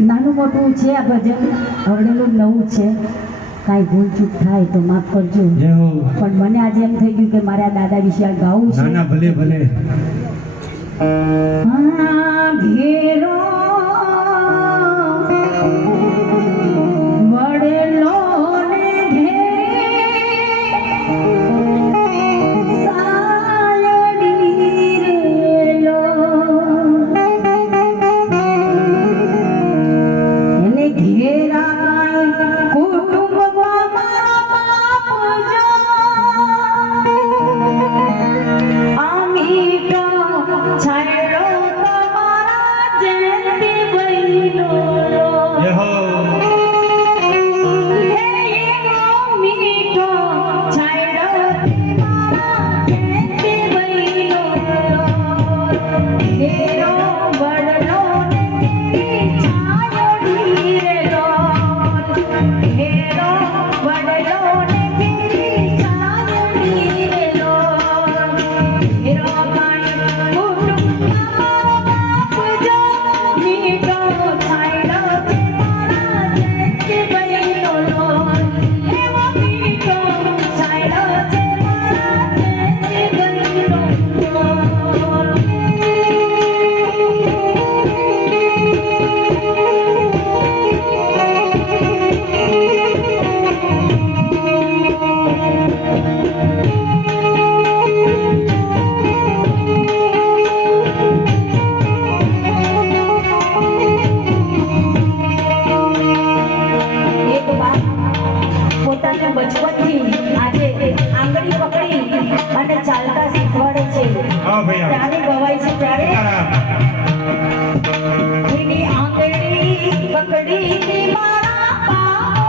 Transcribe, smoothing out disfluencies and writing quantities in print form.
નાનું મોટું છે આ ભજન, હવડેલું નવું છે, કાંઈ ભૂલ ચૂક થાય તો માફ કરજો. પણ મને આજે એમ થઈ ગયું કે મારે આ દાદા વિશે આ ગાવું છે. ના ભલે ભલે. હા ઘેરો વડેલો ને ઘેરે સાયડી રેલો, એને ઘેરા કુટુંબમાં મારા બાપ જો આ મીઠો છાયડો તમારા જેતી બહેનો મીઠો છાયડો તમારા જેતી બહેનો ઘેરો વડલો ને છાયડી રેલો, ઘેરો વડલો ને છાયડી રેલો, ઘેરો બચપનથી આજે આંગળી પકડી અને ચાલતા શીખવાડે છે. ત્યારે ગવાય છે ત્યારે એની આંગળી પકડી મારા